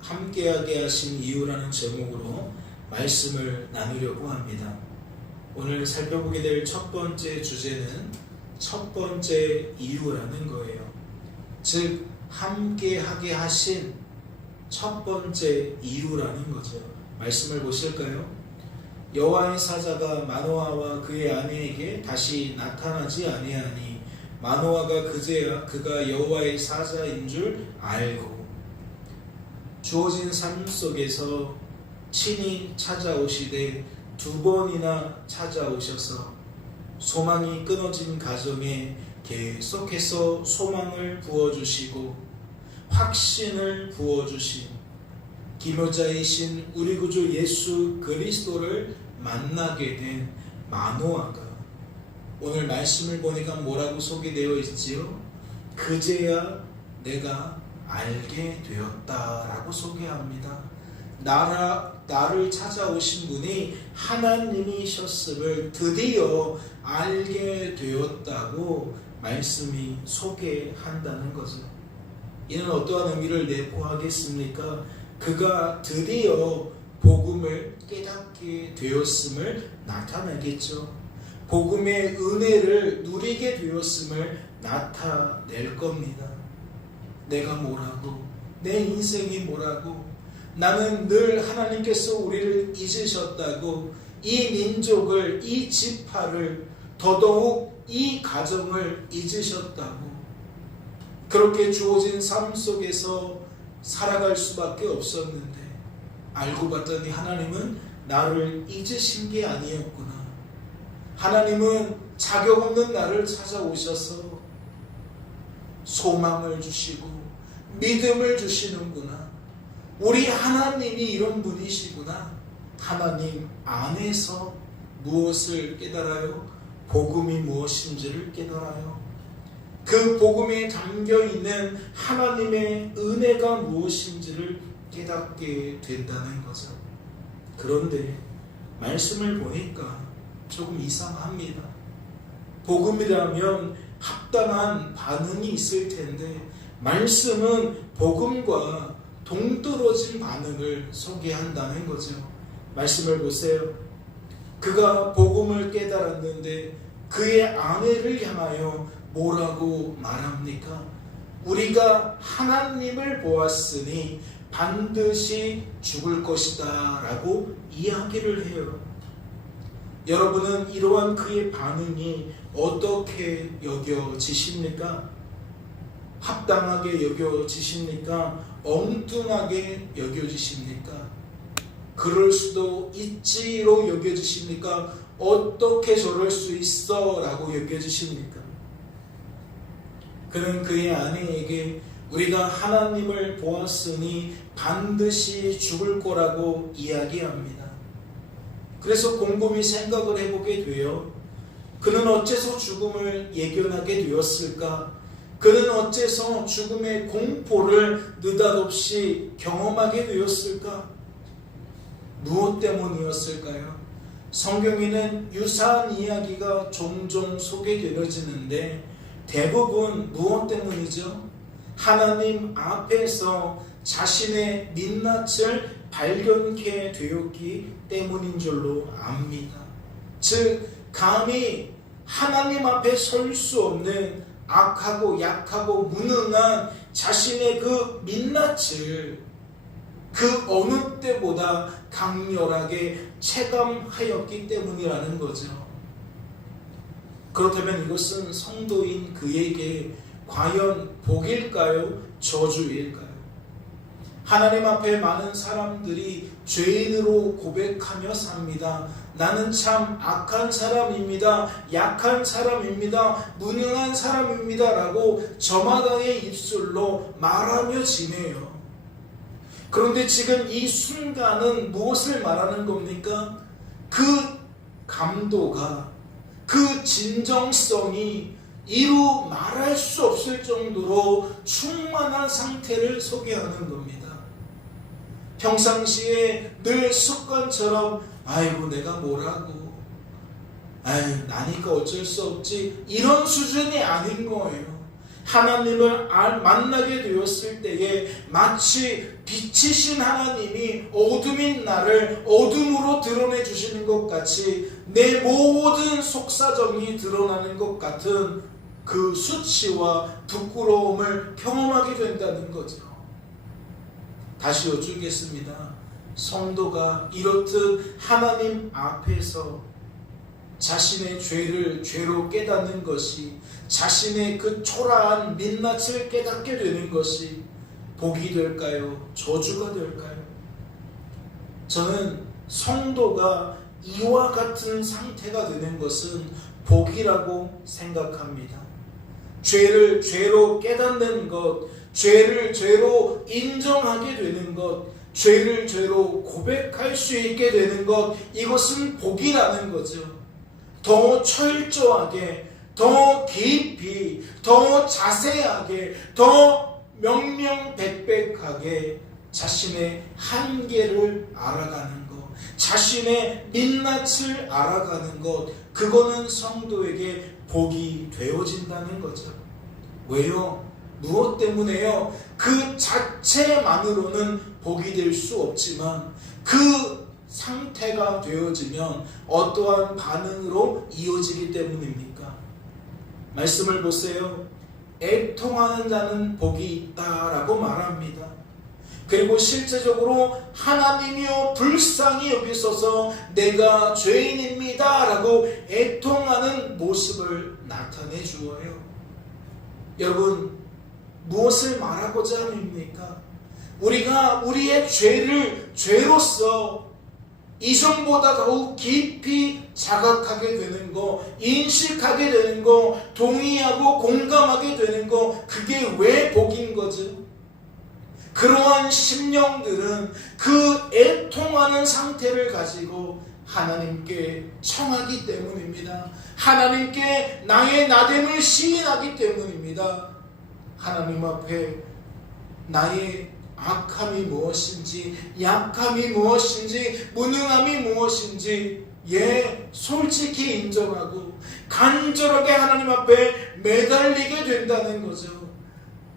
함께하게 하신 이유라는 제목으로 말씀을 나누려고 합니다. 오늘 살펴보게 될 첫 번째 주제는 첫 번째 이유라는 거예요. 즉 함께하게 하신 첫 번째 이유라는 거죠. 말씀을 보실까요? 여호와의 사자가 마노아와 그의 아내에게 다시 나타나지 아니하니 마노아가 그제야 그가 여호와의 사자인 줄 알고 주어진 삶 속에서 친히 찾아오시되 두 번이나 찾아오셔서 소망이 끊어진 가정에 계속해서 소망을 부어주시고 확신을 부어주신 기묘자이신 우리 구주 예수 그리스도를 만나게 된 마노아가 오늘 말씀을 보니까 뭐라고 소개되어 있지요? 그제야 내가 알게 되었다라고 소개합니다. 나를 찾아오신 분이 하나님이셨음을 드디어 알게 되었다고 말씀이 소개한다는 거죠. 이는 어떠한 의미를 내포하겠습니까? 그가 드디어 복음을 깨닫게 되었음을 나타내겠죠. 복음의 은혜를 누리게 되었음을 나타낼 겁니다. 내가 뭐라고, 내 인생이 뭐라고, 나는 늘 하나님께서 우리를 잊으셨다고, 이 민족을, 이 지파를, 더더욱 이 가정을 잊으셨다고, 그렇게 주어진 삶 속에서 살아갈 수밖에 없었는데 알고 봤더니 하나님은 나를 잊으신 게 아니었구나. 하나님은 자격 없는 나를 찾아오셔서 소망을 주시고 믿음을 주시는구나. 우리 하나님이 이런 분이시구나. 하나님 안에서 무엇을 깨달아요? 복음이 무엇인지를 깨달아요. 그 복음에 담겨있는 하나님의 은혜가 무엇인지를 깨닫게 된다는 거죠. 그런데 말씀을 보니까 조금 이상합니다. 복음이라면 합당한 반응이 있을 텐데 말씀은 복음과 동떨어진 반응을 소개한다는 거죠. 말씀을 보세요. 그가 복음을 깨달았는데 그의 아내를 향하여 뭐라고 말합니까? 우리가 하나님을 보았으니 반드시 죽을 것이다 라고 이야기를 해요. 여러분은 이러한 그의 반응이 어떻게 여겨지십니까? 합당하게 여겨지십니까? 엉뚱하게 여겨지십니까? 그럴 수도 있지로 여겨지십니까? 어떻게 저럴 수 있어? 라고 여겨지십니까? 그는 그의 아내에게 우리가 하나님을 보았으니 반드시 죽을 거라고 이야기합니다. 그래서 곰곰이 생각을 해보게 돼요. 그는 어째서 죽음을 예견하게 되었을까? 그는 어째서 죽음의 공포를 느닷없이 경험하게 되었을까? 무엇 때문이었을까요? 성경에는 유사한 이야기가 종종 소개되어지는데 대부분 무엇 때문이죠? 하나님 앞에서 자신의 민낯을 발견케 되었기 때문인 줄로 압니다. 즉 감히 하나님 앞에 설 수 없는 악하고 약하고 무능한 자신의 그 민낯을 그 어느 때보다 강렬하게 체감하였기 때문이라는 거죠. 그렇다면 이것은 성도인 그에게 과연 복일까요? 저주일까요? 하나님 앞에 많은 사람들이 죄인으로 고백하며 삽니다. 나는 참 악한 사람입니다. 약한 사람입니다. 무능한 사람입니다. 라고 저마다의 입술로 말하며 지내요. 그런데 지금 이 순간은 무엇을 말하는 겁니까? 그 감도가, 그 진정성이 이루 말할 수 없을 정도로 충만한 상태를 소개하는 겁니다. 평상시에 늘 습관처럼 아이고 내가 뭐라고, 아유 나니까 어쩔 수 없지, 이런 수준이 아닌 거예요. 하나님을 만나게 되었을 때에 마치 빛이신 하나님이 어둠인 나를 어둠으로 드러내 주시는 것 같이 내 모든 속사정이 드러나는 것 같은 그 수치와 부끄러움을 경험하게 된다는 거죠. 다시 여쭈겠습니다. 성도가 이렇듯 하나님 앞에서 자신의 죄를 죄로 깨닫는 것이, 자신의 그 초라한 민낯을 깨닫게 되는 것이 복이 될까요? 저주가 될까요? 저는 성도가 이와 같은 상태가 되는 것은 복이라고 생각합니다. 죄를 죄로 깨닫는 것, 죄를 죄로 인정하게 되는 것, 죄를 죄로 고백할 수 있게 되는 것, 이것은 복이라는 거죠. 더 철저하게, 더 깊이, 더 자세하게, 더 명명백백하게 자신의 한계를 알아가는 것, 자신의 민낯을 알아가는 것, 그거는 성도에게 복이 되어진다는 거죠. 왜요? 무엇 때문에요? 그 자체만으로는 복이 될 수 없지만 그 상태가 되어지면 어떠한 반응으로 이어지기 때문입니까? 말씀을 보세요. 애통하는 자는 복이 있다라고 말합니다. 그리고 실제적으로 하나님이여 불쌍히 여기소서 내가 죄인입니다 라고 애통하는 모습을 나타내 주어요. 여러분, 무엇을 말하고자 합니까? 우리가 우리의 죄를 죄로서 이전보다 더욱 깊이 자각하게 되는 거, 인식하게 되는 거, 동의하고 공감하게 되는 거, 그게 왜 복인 거죠? 그러한 심령들은 그 애통하는 상태를 가지고 하나님께 청하기 때문입니다. 하나님께 나의 나됨을 시인하기 때문입니다. 하나님 앞에 나의 악함이 무엇인지, 약함이 무엇인지, 무능함이 무엇인지 솔직히 인정하고 간절하게 하나님 앞에 매달리게 된다는 거죠.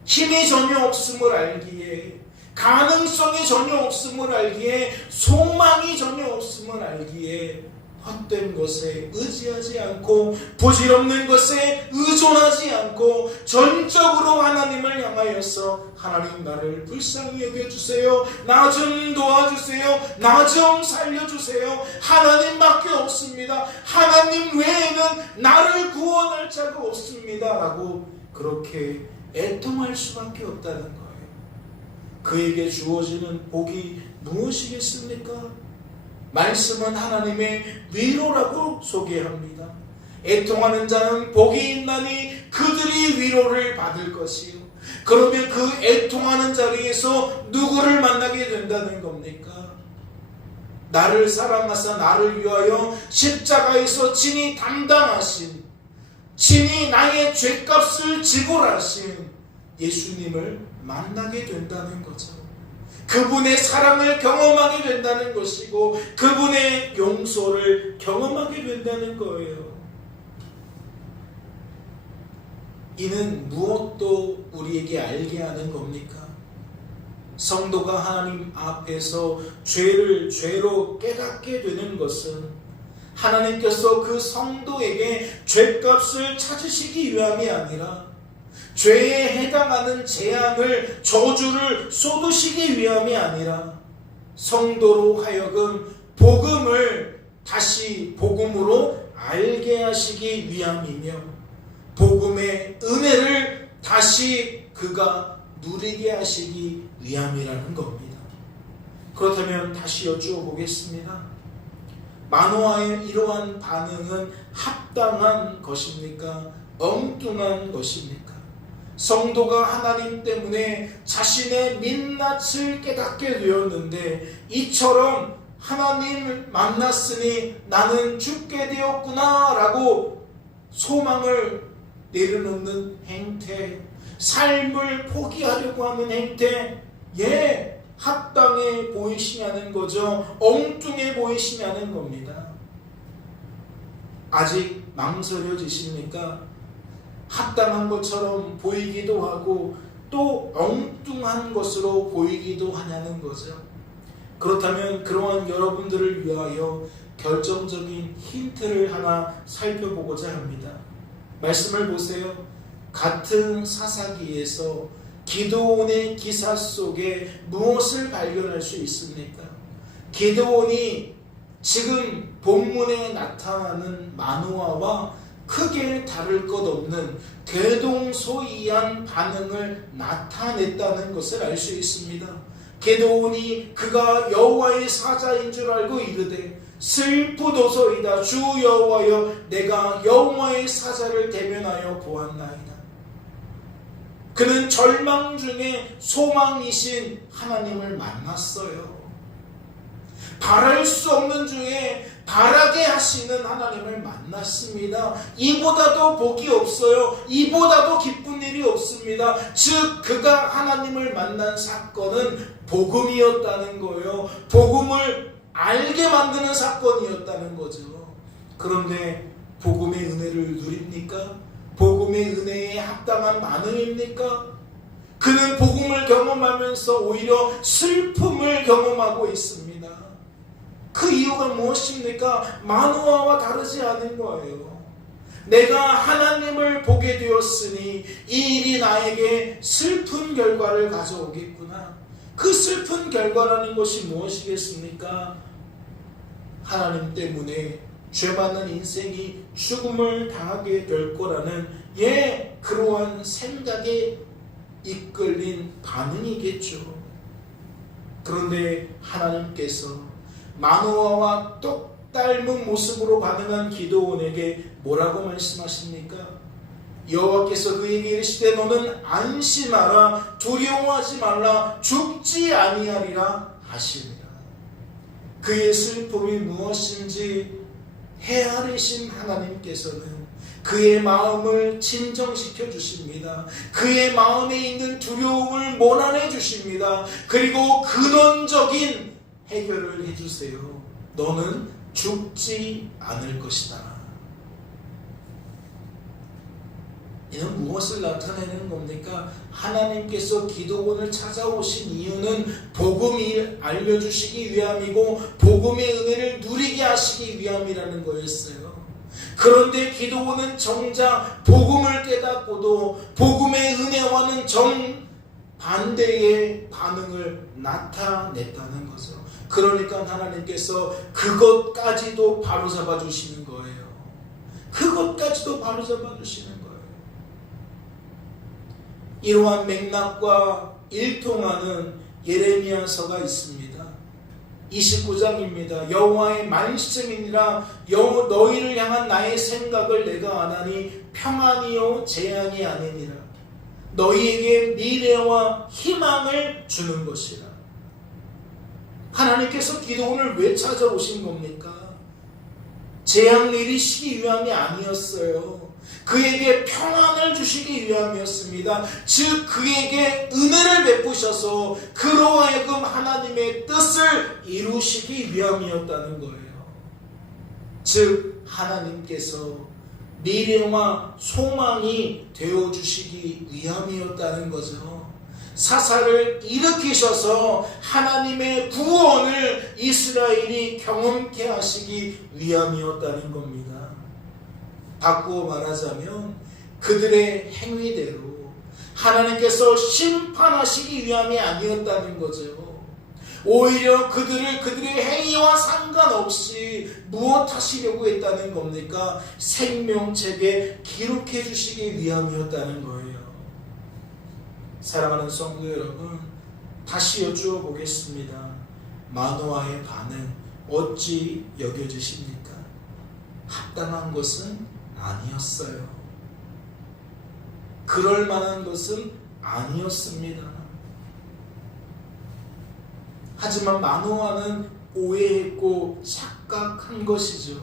힘이 전혀 없음을 알기에, 가능성이 전혀 없음을 알기에, 소망이 전혀 없음을 알기에 헛된 것에 의지하지 않고 부질없는 것에 의존하지 않고 전적으로 하나님을 향하여서 하나님 나를 불쌍히 여겨주세요, 나 좀 도와주세요, 나 좀 살려주세요, 하나님밖에 없습니다, 하나님 외에는 나를 구원할 자가 없습니다 라고 그렇게 애통할 수밖에 없다는 거예요. 그에게 주어지는 복이 무엇이겠습니까? 말씀은 하나님의 위로라고 소개합니다. 애통하는 자는 복이 있나니 그들이 위로를 받을 것이요. 그러면 그 애통하는 자리에서 누구를 만나게 된다는 겁니까? 나를 사랑하사 나를 위하여 십자가에서 친히 담당하신, 친히 나의 죄값을 지불하신 예수님을 만나게 된다는 거죠. 그분의 사랑을 경험하게 된다는 것이고 그분의 용서를 경험하게 된다는 거예요. 이는 무엇도 우리에게 알게 하는 겁니까? 성도가 하나님 앞에서 죄를 죄로 깨닫게 되는 것은 하나님께서 그 성도에게 죄값을 찾으시기 위함이 아니라 죄에 해당하는 재앙을, 저주를 쏟으시기 위함이 아니라 성도로 하여금 복음을 다시 복음으로 알게 하시기 위함이며 복음의 은혜를 다시 그가 누리게 하시기 위함이라는 겁니다. 그렇다면 다시 여쭈어 보겠습니다. 마노아의 이러한 반응은 합당한 것입니까? 엉뚱한 것입니까? 성도가 하나님 때문에 자신의 민낯을 깨닫게 되었는데 이처럼 하나님을 만났으니 나는 죽게 되었구나 라고 소망을 내려놓는 행태, 삶을 포기하려고 하는 행태, 합당해 보이시냐는 거죠. 엉뚱해 보이시냐는 겁니다. 아직 망설여지십니까? 합당한 것처럼 보이기도 하고 또 엉뚱한 것으로 보이기도 하냐는 거죠. 그렇다면 그러한 여러분들을 위하여 결정적인 힌트를 하나 살펴보고자 합니다. 말씀을 보세요. 같은 사사기에서 기드온의 기사 속에 무엇을 발견할 수 있습니까? 기드온이 지금 본문에 나타나는 마노아와 크게 다를 것 없는 대동소이한 반응을 나타냈다는 것을 알 수 있습니다. 기드온이 그가 여호와의 사자인 줄 알고 이르되 슬프도소이다 주 여호와여 내가 여호와의 사자를 대면하여 보았나이다. 그는 절망 중에 소망이신 하나님을 만났어요. 바랄 수 없는 중에 바라게 하시는 하나님을 만났습니다. 이보다도 복이 없어요. 이보다도 기쁜 일이 없습니다. 즉 그가 하나님을 만난 사건은 복음이었다는 거예요. 복음을 알게 만드는 사건이었다는 거죠. 그런데 복음의 은혜를 누립니까? 복음의 은혜에 합당한 반응입니까? 그는 복음을 경험하면서 오히려 슬픔을 경험하고 있습니다. 그 이유가 무엇입니까? 마노아와 다르지 않은 거예요. 내가 하나님을 보게 되었으니 이 일이 나에게 슬픈 결과를 가져오겠구나. 그 슬픈 결과라는 것이 무엇이겠습니까? 하나님 때문에 죄 받는 인생이 죽음을 당하게 될 거라는 그러한 생각에 이끌린 반응이겠죠. 그런데 하나님께서 마노아와 똑 닮은 모습으로 반응한 기드온에게 뭐라고 말씀하십니까? 여호와께서 그에게 이르시되 너는 안심하라 두려워하지 말라 죽지 아니하리라 하시니라. 그의 슬픔이 무엇인지 헤아리신 하나님께서는 그의 마음을 진정시켜 주십니다. 그의 마음에 있는 두려움을 몰아내 주십니다. 그리고 근원적인 해결을 해주세요. 너는 죽지 않을 것이다. 이는 무엇을 나타내는 겁니까? 하나님께서 기드온을 찾아오신 이유는 복음을 알려주시기 위함이고 복음의 은혜를 누리게 하시기 위함이라는 거였어요. 그런데 기드온은 정작 복음을 깨닫고도 복음의 은혜와는 정반대의 반응을 나타냈다는 거죠. 그러니까 하나님께서 그것까지도 바로잡아 주시는 거예요. 그것까지도 바로잡아 주시는 거예요. 이러한 맥락과 일통하는 예레미야서가 있습니다. 29장입니다. 여호와의 말씀이니라 너희를 향한 나의 생각을 내가 아나니 평안이요 재앙이 아니니라. 너희에게 미래와 희망을 주는 것이라. 하나님께서 기드온을 왜 찾아오신 겁니까? 재앙 내리시기 위함이 아니었어요. 그에게 평안을 주시기 위함이었습니다. 즉 그에게 은혜를 베푸셔서 그로 하여금 하나님의 뜻을 이루시기 위함이었다는 거예요. 즉 하나님께서 미래와 소망이 되어주시기 위함이었다는 거죠. 사사를 일으키셔서 하나님의 구원을 이스라엘이 경험케 하시기 위함이었다는 겁니다. 바꾸어 말하자면 그들의 행위대로 하나님께서 심판하시기 위함이 아니었다는 거죠. 오히려 그들의 행위와 상관없이 무엇 하시려고 했다는 겁니까? 생명책에 기록해 주시기 위함이었다는 거예요. 사랑하는 성도 여러분, 다시 여쭈어 보겠습니다. 마노아의 반응 어찌 여겨지십니까? 합당한 것은 아니었어요. 그럴 만한 것은 아니었습니다. 하지만 마노아는 오해했고 착각한 것이죠.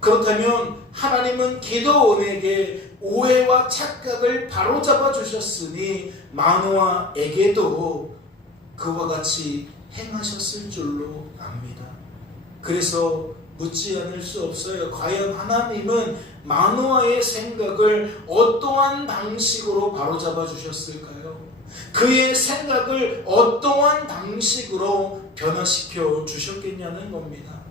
그렇다면 하나님은 기드온에게 오해와 착각을 바로잡아 주셨으니 마노아에게도 그와 같이 행하셨을 줄로 압니다. 그래서 묻지 않을 수 없어요. 과연 하나님은 마노아의 생각을 어떠한 방식으로 바로잡아 주셨을까요? 그의 생각을 어떠한 방식으로 변화시켜 주셨겠냐는 겁니다.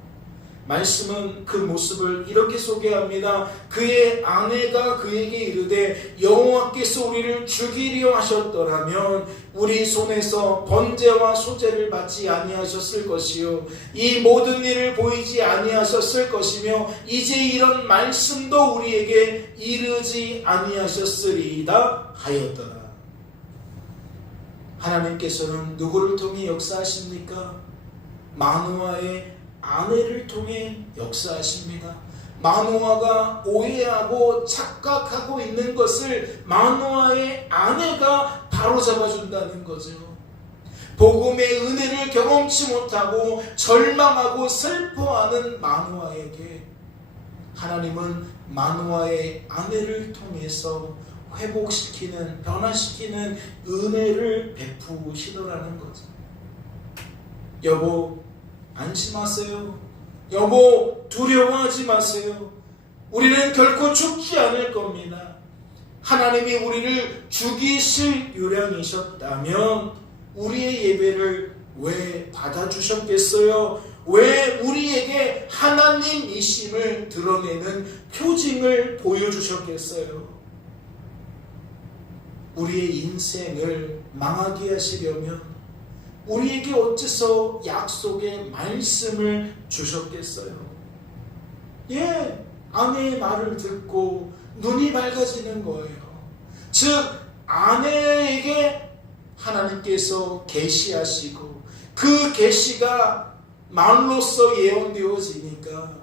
말씀은 그 모습을 이렇게 소개합니다. 그의 아내가 그에게 이르되 여호와께서 우리를 죽이려 하셨더라면 우리 손에서 번제와 소제를 받지 아니하셨을 것이요 이 모든 일을 보이지 아니하셨을 것이며 이제 이런 말씀도 우리에게 이르지 아니하셨으리이다 하였더라. 하나님께서는 누구를 통해 역사하십니까? 마노아의 아내를 통해 역사하십니다. 마노아가 오해하고 착각하고 있는 것을 마노아의 아내가 바로잡아준다는 거죠. 복음의 은혜를 경험치 못하고 절망하고 슬퍼하는 마노아에게 하나님은 마노아의 아내를 통해서 회복시키는, 변화시키는 은혜를 베푸시더라는 거죠. 여보, 안심하세요. 여보, 두려워하지 마세요. 우리는 결코 죽지 않을 겁니다. 하나님이 우리를 죽이실 요량이셨다면 우리의 예배를 왜 받아주셨겠어요? 왜 우리에게 하나님이심을 드러내는 표징을 보여주셨겠어요? 우리의 인생을 망하게 하시려면 우리에게 어째서 약속의 말씀을 주셨겠어요? 예, 아내의 말을 듣고 눈이 밝아지는 거예요. 즉 아내에게 하나님께서 계시하시고 그 계시가 말로써 예언되어지니까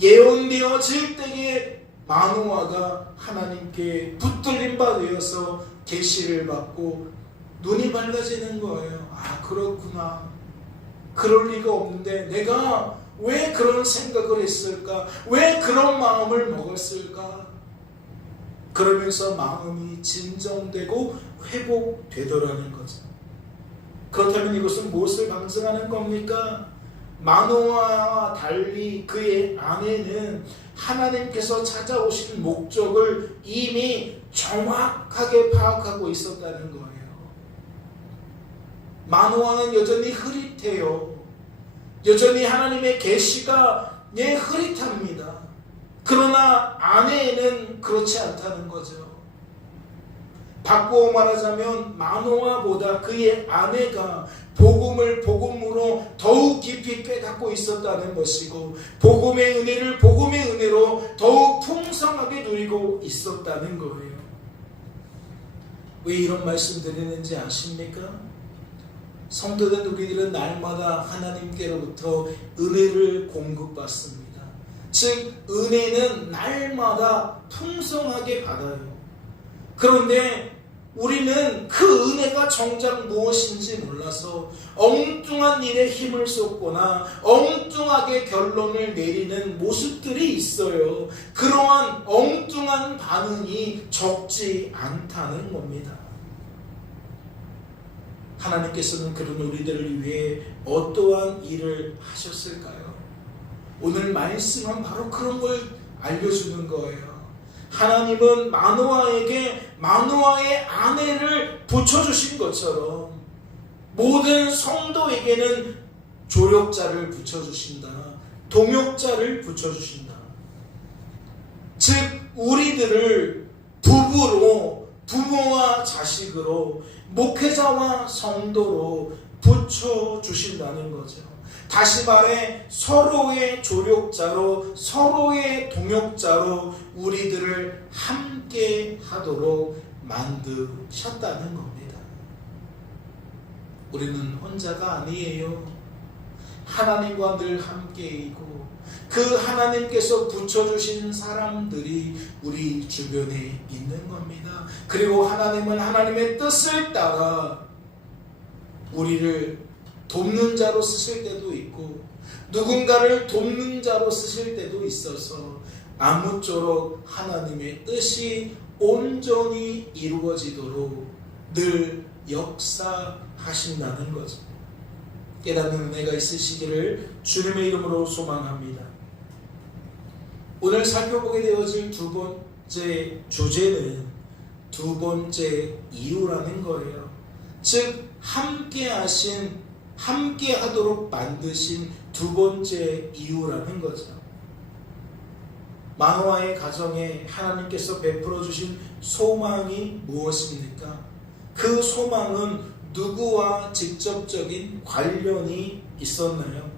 예언되어질 때에 마노아가 하나님께 붙들림 바 되어서 계시를 받고 눈이 밝아지는 거예요. 아, 그렇구나. 그럴 리가 없는데 내가 왜 그런 생각을 했을까? 왜 그런 마음을 먹었을까? 그러면서 마음이 진정되고 회복되더라는 거죠. 그렇다면 이것은 무엇을 방증하는 겁니까? 마노아와 달리 그의 아내는 하나님께서 찾아오신 목적을 이미 정확하게 파악하고 있었다는 거예요. 마노아는 여전히 흐릿해요. 여전히 하나님의 계시가 흐릿합니다. 그러나 아내는 그렇지 않다는 거죠. 바꾸어 말하자면 마노아보다 그의 아내가 복음을 복음으로 더욱 깊이 깨닫고 있었다는 것이고 복음의 은혜를 복음의 은혜로 더욱 풍성하게 누리고 있었다는 거예요. 왜 이런 말씀 드리는지 아십니까? 성도된 우리들은 날마다 하나님께로부터 은혜를 공급받습니다. 즉 은혜는 날마다 풍성하게 받아요. 그런데 우리는 그 은혜가 정작 무엇인지 몰라서 엉뚱한 일에 힘을 쏟거나 엉뚱하게 결론을 내리는 모습들이 있어요. 그러한 엉뚱한 반응이 적지 않다는 겁니다. 하나님께서는 그런 우리들을 위해 어떠한 일을 하셨을까요? 오늘 말씀은 바로 그런 걸 알려주는 거예요. 하나님은 마노아에게 마노아의 아내를 붙여주신 것처럼 모든 성도에게는 조력자를 붙여주신다. 동역자를 붙여주신다. 즉 우리들을 부부로, 부모와 자식으로, 목회자와 성도로 붙여주신다는 거죠. 다시 말해 서로의 조력자로, 서로의 동역자로 우리들을 함께 하도록 만드셨다는 겁니다. 우리는 혼자가 아니에요. 하나님과 늘 함께이고 그 하나님께서 붙여주신 사람들이 우리 주변에 있는 겁니다. 그리고 하나님은 하나님의 뜻을 따라 우리를 돕는 자로 쓰실 때도 있고 누군가를 돕는 자로 쓰실 때도 있어서 아무쪼록 하나님의 뜻이 온전히 이루어지도록 늘 역사하신다는 거죠. 깨닫는 은혜가 있으시기를 주님의 이름으로 소망합니다. 오늘 살펴보게 되어질 두 번째 주제는 두 번째 이유라는 거예요. 즉 함께 하도록 만드신 두 번째 이유라는 거죠. 마노아의 가정에 하나님께서 베풀어 주신 소망이 무엇입니까? 그 소망은 누구와 직접적인 관련이 있었나요?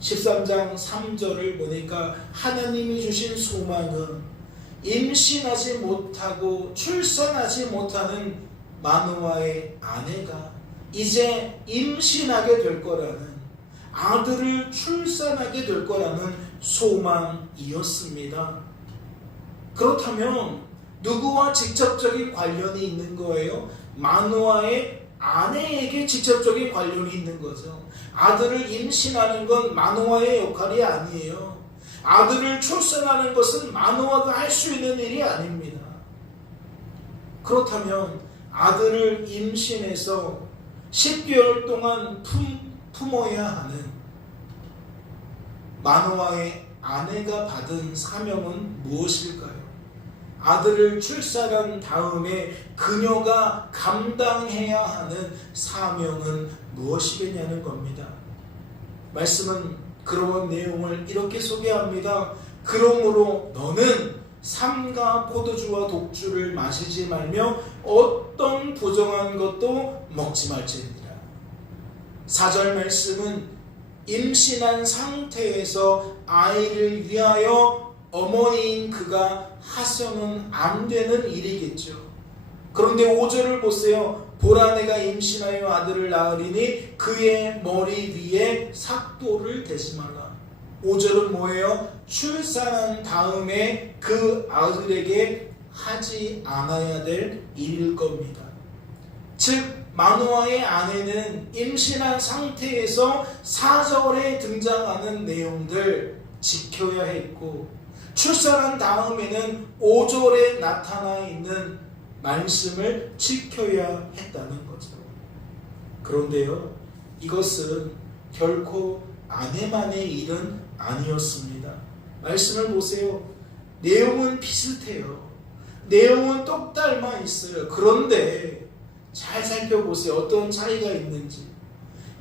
13장 3절을 보니까 하나님이 주신 소망은 임신하지 못하고 출산하지 못하는 마노아의 아내가 이제 임신하게 될 거라는, 아들을 출산하게 될 거라는 소망이었습니다. 그렇다면 누구와 직접적인 관련이 있는 거예요? 마노아의 아내에게 직접적인 관련이 있는 거죠. 아들을 임신하는 건 마노아의 역할이 아니에요. 아들을 출산하는 것은 마노아가 할 수 있는 일이 아닙니다. 그렇다면 아들을 임신해서 10개월 동안 품어야 하는 마노아의 아내가 받은 사명은 무엇일까요? 아들을 출산한 다음에 그녀가 감당해야 하는 사명은 무엇이겠냐는 겁니다. 말씀은 그런 내용을 이렇게 소개합니다. 그러므로 너는 삼가 포도주와 독주를 마시지 말며 어떤 부정한 것도 먹지 말지니라. 4절 말씀은 임신한 상태에서 아이를 위하여 어머니인 그가 하셔는 안 되는 일이겠죠. 그런데 5절을 보세요. 보라 내가 임신하여 아들을 낳으리니 그의 머리 위에 삭도를 대지 말라. 5절은 뭐예요? 출산한 다음에 그 아들에게 하지 않아야 될 일일 겁니다. 즉 마노아의 아내는 임신한 상태에서 4절에 등장하는 내용들 지켜야 했고, 출산한 다음에는 5절에 나타나 있는 말씀을 지켜야 했다는 거죠. 그런데요, 이것은 결코 아내만의 일은 아니었습니다. 말씀을 보세요. 내용은 비슷해요. 내용은 똑 닮아 있어요. 그런데 잘 살펴보세요. 어떤 차이가 있는지.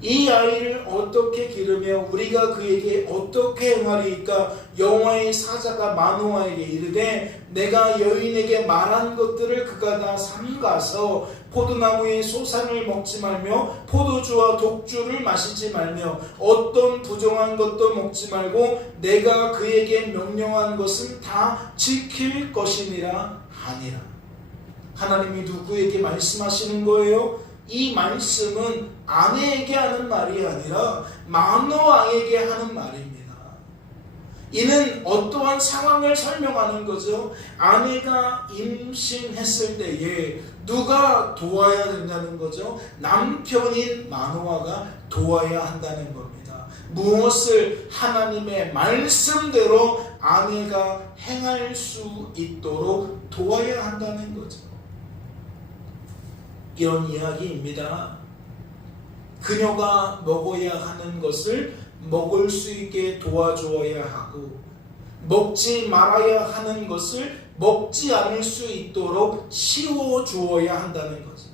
이 아이를 어떻게 기르며 우리가 그에게 어떻게 행하리이까? 여호와의 사자가 마노아에게 이르되 내가 여인에게 말한 것들을 그가 다 삼가서 포도나무의 소산을 먹지 말며 포도주와 독주를 마시지 말며 어떤 부정한 것도 먹지 말고 내가 그에게 명령한 것은 다 지킬 것이니라 하니라. 하나님이 누구에게 말씀하시는 거예요? 이 말씀은 아내에게 하는 말이 아니라 마노아에게 하는 말입니다. 이는 어떠한 상황을 설명하는 거죠? 아내가 임신했을 때에 누가 도와야 된다는 거죠? 남편인 마노아가 도와야 한다는 겁니다. 무엇을? 하나님의 말씀대로 아내가 행할 수 있도록 도와야 한다는 거죠. 이런 이야기입니다. 그녀가 먹어야 하는 것을 먹을 수 있게 도와주어야 하고, 먹지 말아야 하는 것을 먹지 않을 수 있도록 씌워주어야 한다는 거죠.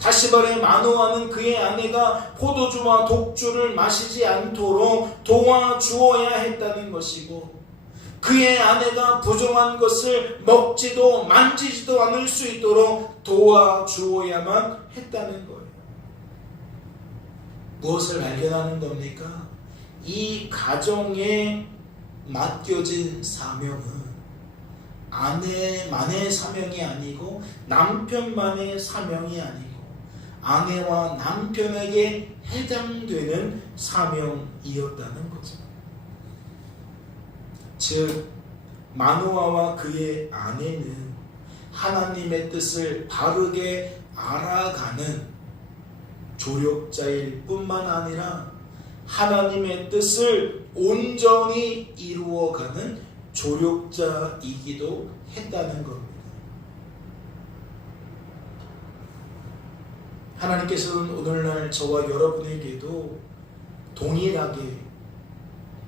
다시 말해 마노아는 그의 아내가 포도주와 독주를 마시지 않도록 도와주어야 했다는 것이고, 그의 아내가 부정한 것을 먹지도 만지지도 않을 수 있도록 도와주어야만 했다는 거예요. 무엇을 발견하는 겁니까? 이 가정에 맡겨진 사명은 아내만의 사명이 아니고 남편만의 사명이 아니고 아내와 남편에게 해당되는 사명이었다는 거죠. 즉 마노아와 그의 아내는 하나님의 뜻을 바르게 알아가는 조력자일 뿐만 아니라 하나님의 뜻을 온전히 이루어가는 조력자이기도 했다는 겁니다. 하나님께서는 오늘날 저와 여러분에게도 동일하게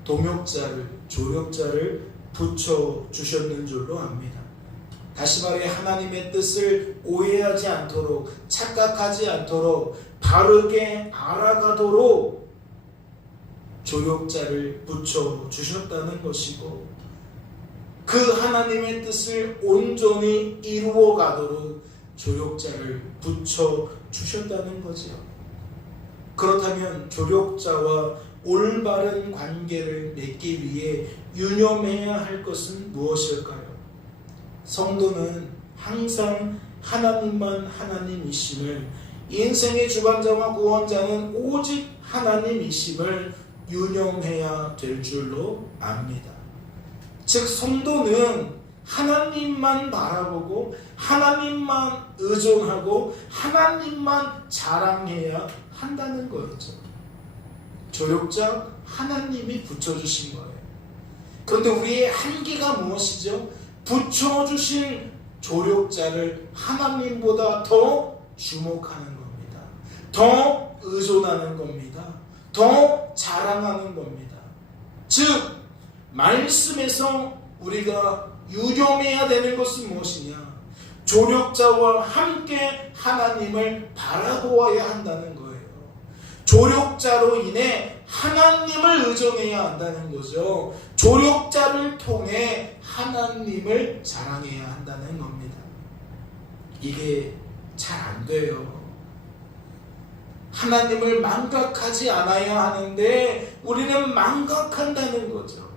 동역자를, 조력자를 붙여주셨는 줄로 압니다. 다시 말해 하나님의 뜻을 오해하지 않도록, 착각하지 않도록, 바르게 알아가도록 조력자를 붙여주셨다는 것이고, 그 하나님의 뜻을 온전히 이루어가도록 조력자를 붙여주셨다는 거죠. 그렇다면 조력자와 올바른 관계를 맺기 위해 유념해야 할 것은 무엇일까요? 성도는 항상 하나님만 하나님이심을, 인생의 주관자와 구원자는 오직 하나님이심을 유념해야 될 줄로 압니다. 즉 성도는 하나님만 바라보고 하나님만 의존하고 하나님만 자랑해야 한다는 거였죠. 조력자 하나님이 붙여주신 거예요. 그런데 우리의 한계가 무엇이죠? 붙여주신 조력자를 하나님보다 더 주목하는 겁니다. 더 의존하는 겁니다. 더 자랑하는 겁니다. 즉 말씀에서 우리가 유념해야 되는 것은 무엇이냐? 조력자와 함께 하나님을 바라보아야 한다는 거예요. 조력자로 인해 하나님을 의존해야 한다는 거죠. 조력자를 통해 하나님을 자랑해야 한다는 겁니다. 이게 잘 안 돼요. 하나님을 망각하지 않아야 하는데 우리는 망각한다는 거죠.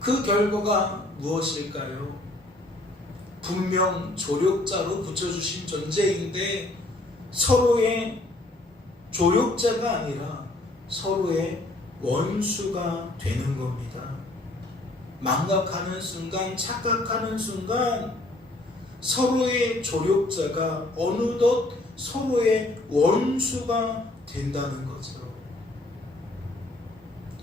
그 결과가 무엇일까요? 분명 조력자로 붙여주신 존재인데 서로의 조력자가 아니라 서로의 원수가 되는 겁니다. 망각하는 순간, 착각하는 순간 서로의 조력자가 어느덧 서로의 원수가 된다는 거죠.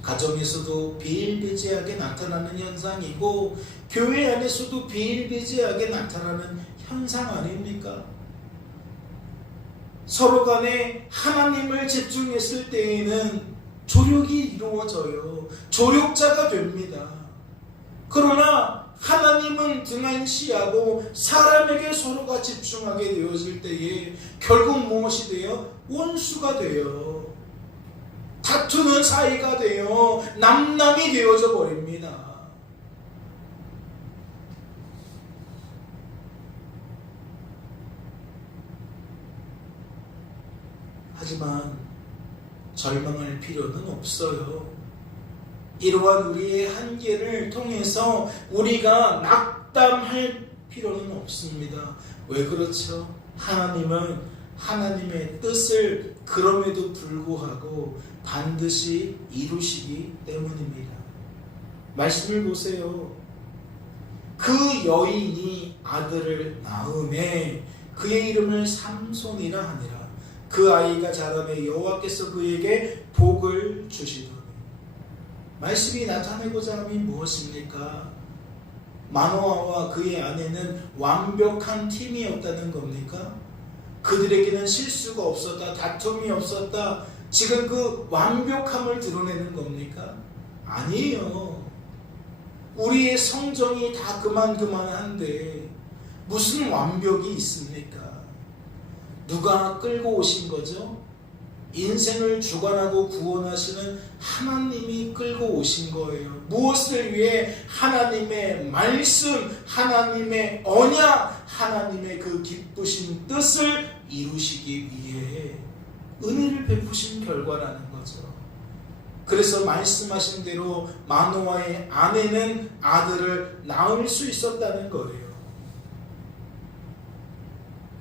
가정에서도 비일비재하게 나타나는 현상이고 교회 안에서도 비일비재하게 나타나는 현상 아닙니까? 서로 간에 하나님을 집중했을 때에는 조력이 이루어져요. 조력자가 됩니다. 그러나 하나님은 등한시하고 사람에게 서로가 집중하게 되어질 때에 결국 무엇이 돼요? 원수가 돼요. 다투는 사이가 돼요. 남남이 되어져 버립니다. 하지만 절망할 필요는 없어요. 이러한 우리의 한계를 통해서 우리가 낙담할 필요는 없습니다. 왜 그렇죠? 하나님은 하나님의 뜻을 그럼에도 불구하고 반드시 이루시기 때문입니다. 말씀을 보세요. 그 여인이 아들을 낳음에 그의 이름을 삼손이라 하니라. 그 아이가 자라매 여호와께서 그에게 복을 주시더니. 말씀이 나타내고자 함이 무엇입니까? 마노아와 그의 아내는 완벽한 팀이었다는 겁니까? 그들에게는 실수가 없었다, 다툼이 없었다. 지금 그 완벽함을 드러내는 겁니까? 아니에요. 우리의 성정이 다 그만한데 무슨 완벽이 있습니까? 누가 끌고 오신 거죠? 인생을 주관하고 구원하시는 하나님이 끌고 오신 거예요. 무엇을 위해? 하나님의 말씀, 하나님의 언약, 하나님의 그 기쁘신 뜻을 이루시기 위해 은혜를 베푸신 결과라는 거죠. 그래서 말씀하신 대로 마노아의 아내는 아들을 낳을 수 있었다는 거예요.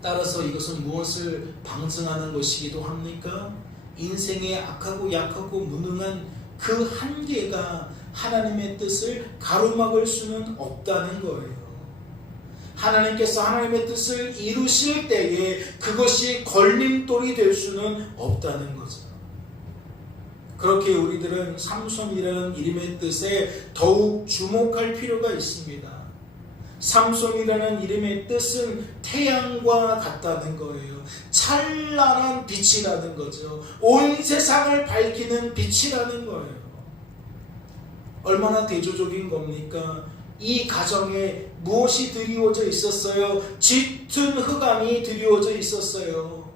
따라서 이것은 무엇을 방증하는 것이기도 합니까? 인생의 악하고 약하고 무능한 그 한계가 하나님의 뜻을 가로막을 수는 없다는 거예요. 하나님께서 하나님의 뜻을 이루실 때에 그것이 걸림돌이 될 수는 없다는 거죠. 그렇게 우리들은 삼손이라는 이름의 뜻에 더욱 주목할 필요가 있습니다. 삼손이라는 이름의 뜻은 태양과 같다는 거예요. 찬란한 빛이라는 거죠. 온 세상을 밝히는 빛이라는 거예요. 얼마나 대조적인 겁니까? 이 가정에 무엇이 드리워져 있었어요? 짙은 흑암이 드리워져 있었어요.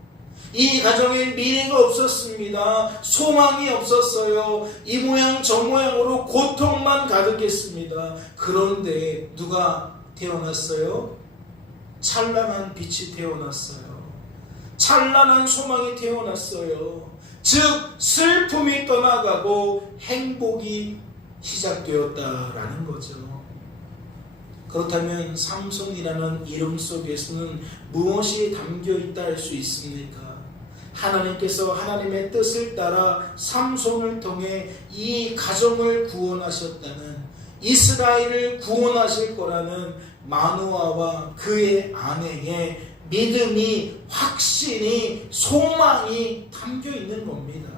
이 가정에 미래가 없었습니다. 소망이 없었어요. 이 모양 저 모양으로 고통만 가득했습니다. 그런데 누가 태어났어요? 찬란한 빛이 태어났어요. 찬란한 소망이 태어났어요. 즉 슬픔이 떠나가고 행복이 시작되었다라는 거죠. 그렇다면 삼손이라는 이름 속에서는 무엇이 담겨있다 할 수 있습니까? 하나님께서 하나님의 뜻을 따라 삼손을 통해 이 가정을 구원하셨다는, 이스라엘을 구원하실 거라는 마누아와 그의 아내의 믿음이, 확신이, 소망이 담겨있는 겁니다.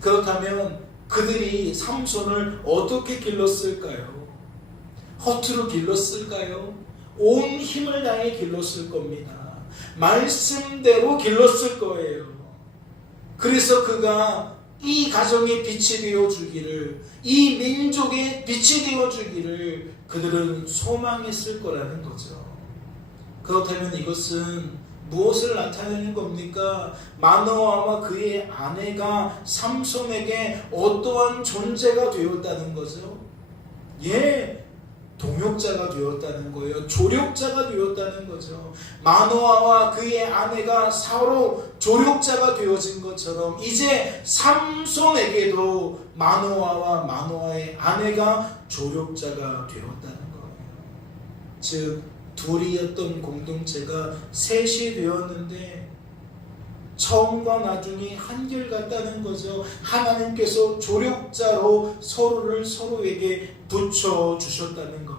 그렇다면 그들이 삼손을 어떻게 길렀을까요? 허투루 길렀을까요? 온 힘을 다해 길렀을 겁니다. 말씀대로 길렀을 거예요. 그래서 그가 이 가정의 빛이 되어주기를, 이 민족의 빛이 되어주기를 그들은 소망했을 거라는 거죠. 그렇다면 이것은 무엇을 나타내는 겁니까? 마노아와 그의 아내가 삼손에게 어떠한 존재가 되었다는 거죠? 동역자가 되었다는 거예요. 조력자가 되었다는 거죠. 마노아와 그의 아내가 서로 조력자가 되어진 것처럼 이제 삼손에게도 마노아와 마노아의 아내가 조력자가 되었다는 거예요. 즉 둘이었던 공동체가 셋이 되었는데 처음과 나중이 한결같다는 거죠. 하나님께서 조력자로 서로를 서로에게 붙여주셨다는 겁니다.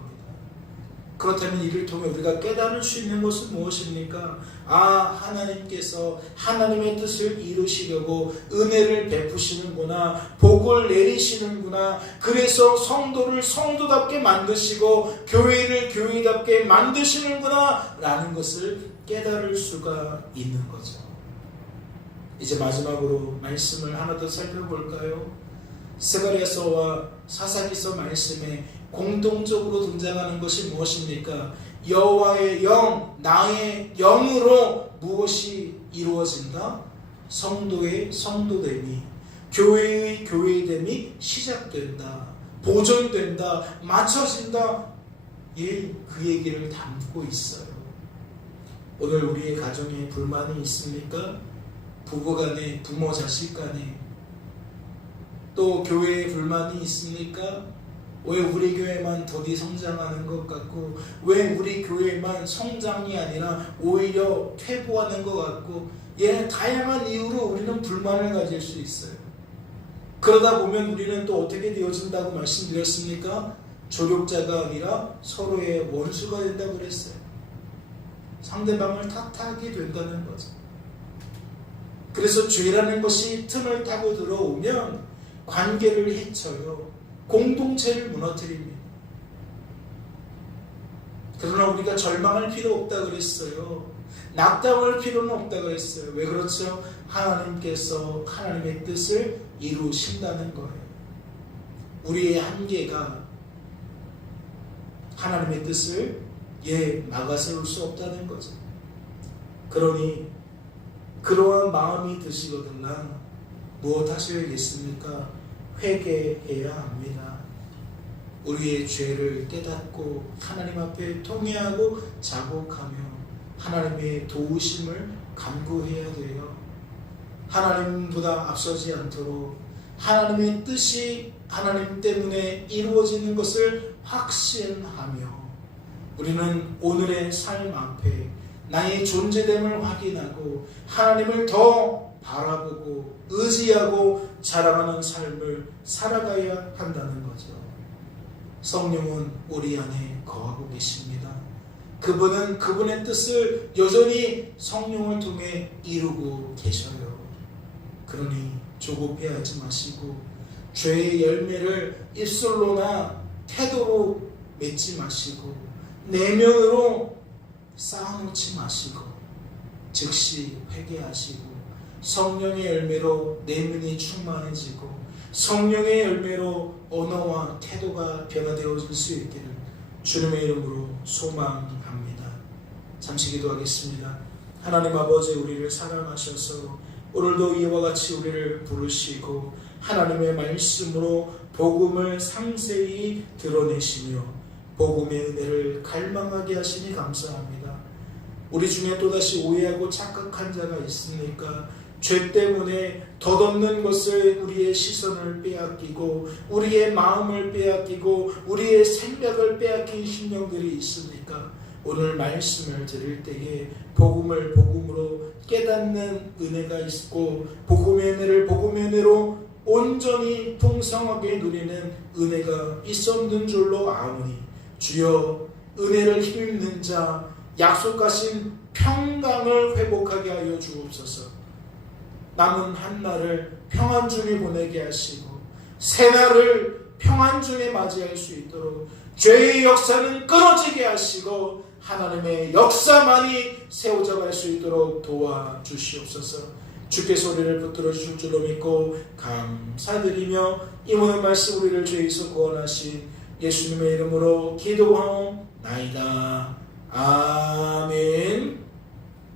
그렇다면 이를 통해 우리가 깨달을 수 있는 것은 무엇입니까? 하나님께서 하나님의 뜻을 이루시려고 은혜를 베푸시는구나, 복을 내리시는구나. 그래서 성도를 성도답게 만드시고 교회를 교회답게 만드시는구나 라는 것을 깨달을 수가 있는 거죠. 이제 마지막으로 말씀을 하나 더 살펴볼까요? 스가랴서와 사사기서 말씀에 공동적으로 등장하는 것이 무엇입니까? 여호와의 영, 나의 영으로 무엇이 이루어진다? 성도의 성도됨이, 교회의 교회됨이 시작된다, 보존된다, 맞춰진다. 그 얘기를 담고 있어요. 오늘 우리의 가정에 불만이 있습니까? 부부간에, 부모 자식 간에, 또 교회에 불만이 있습니까? 왜 우리 교회만 더디 성장하는 것 같고, 왜 우리 교회만 성장이 아니라 오히려 퇴보하는 것 같고, 다양한 이유로 우리는 불만을 가질 수 있어요. 그러다 보면 우리는 또 어떻게 되어진다고 말씀드렸습니까? 조력자가 아니라 서로의 원수가 된다고 그랬어요. 상대방을 탓하게 된다는 거죠. 그래서 죄라는 것이 틈을 타고 들어오면 관계를 해쳐요. 공동체를 무너뜨립니다. 그러나 우리가 절망할 필요 없다 그랬어요. 낙담할 필요는 없다 그랬어요. 왜 그렇죠? 하나님께서 하나님의 뜻을 이루신다는 거예요. 우리의 한계가 하나님의 뜻을 막아세울 수 없다는 거죠. 그러니 그러한 마음이 드시거든요. 무엇 하셔야겠습니까? 회개해야 합니다. 우리의 죄를 깨닫고 하나님 앞에 통회하고 자복하며 하나님의 도우심을 간구해야 돼요. 하나님보다 앞서지 않도록 하나님의 뜻이 하나님 때문에 이루어지는 것을 확신하며 우리는 오늘의 삶 앞에 나의 존재됨을 확인하고 하나님을 더 바라보고 의지하고 자랑하는 삶을 살아가야 한다는 거죠. 성령은 우리 안에 거하고 계십니다. 그분은 그분의 뜻을 여전히 성령을 통해 이루고 계셔요. 그러니 조급해하지 마시고 죄의 열매를 입술로나 태도로 맺지 마시고 내면으로 쌓아놓지 마시고 즉시 회개하시고 성령의 열매로 내면이 충만해지고 성령의 열매로 언어와 태도가 변화되어질 수 있기를 주님의 이름으로 소망합니다. 잠시 기도하겠습니다. 하나님 아버지, 우리를 사랑하셔서 오늘도 이와 같이 우리를 부르시고 하나님의 말씀으로 복음을 상세히 드러내시며 복음의 은혜를 갈망하게 하시니 감사합니다. 우리 중에 또다시 오해하고 착각한 자가 있습니까? 죄 때문에 덧없는 것을 우리의 시선을 빼앗기고 우리의 마음을 빼앗기고 우리의 생각을 빼앗긴 심령들이 있습니까? 오늘 말씀을 들을 때에 복음을 복음으로 깨닫는 은혜가 있고 복음의 은혜를 복음의 은혜로 온전히 풍성하게 누리는 은혜가 있었는 줄로 아오니 주여 은혜를 힘입는 자 약속하신 평강을 회복하게 하여 주옵소서. 남은 한 날을 평안 중에 보내게 하시고 새 날을 평안 중에 맞이할 수 있도록 죄의 역사는 끊어지게 하시고 하나님의 역사만이 세워져갈 수 있도록 도와주시옵소서. 주께서 우리를 붙들어 주실 줄로 믿고 감사드리며 이 모든 말씀 우리를 죄에서 구원하신 예수님의 이름으로 기도하옵나이다. 아멘.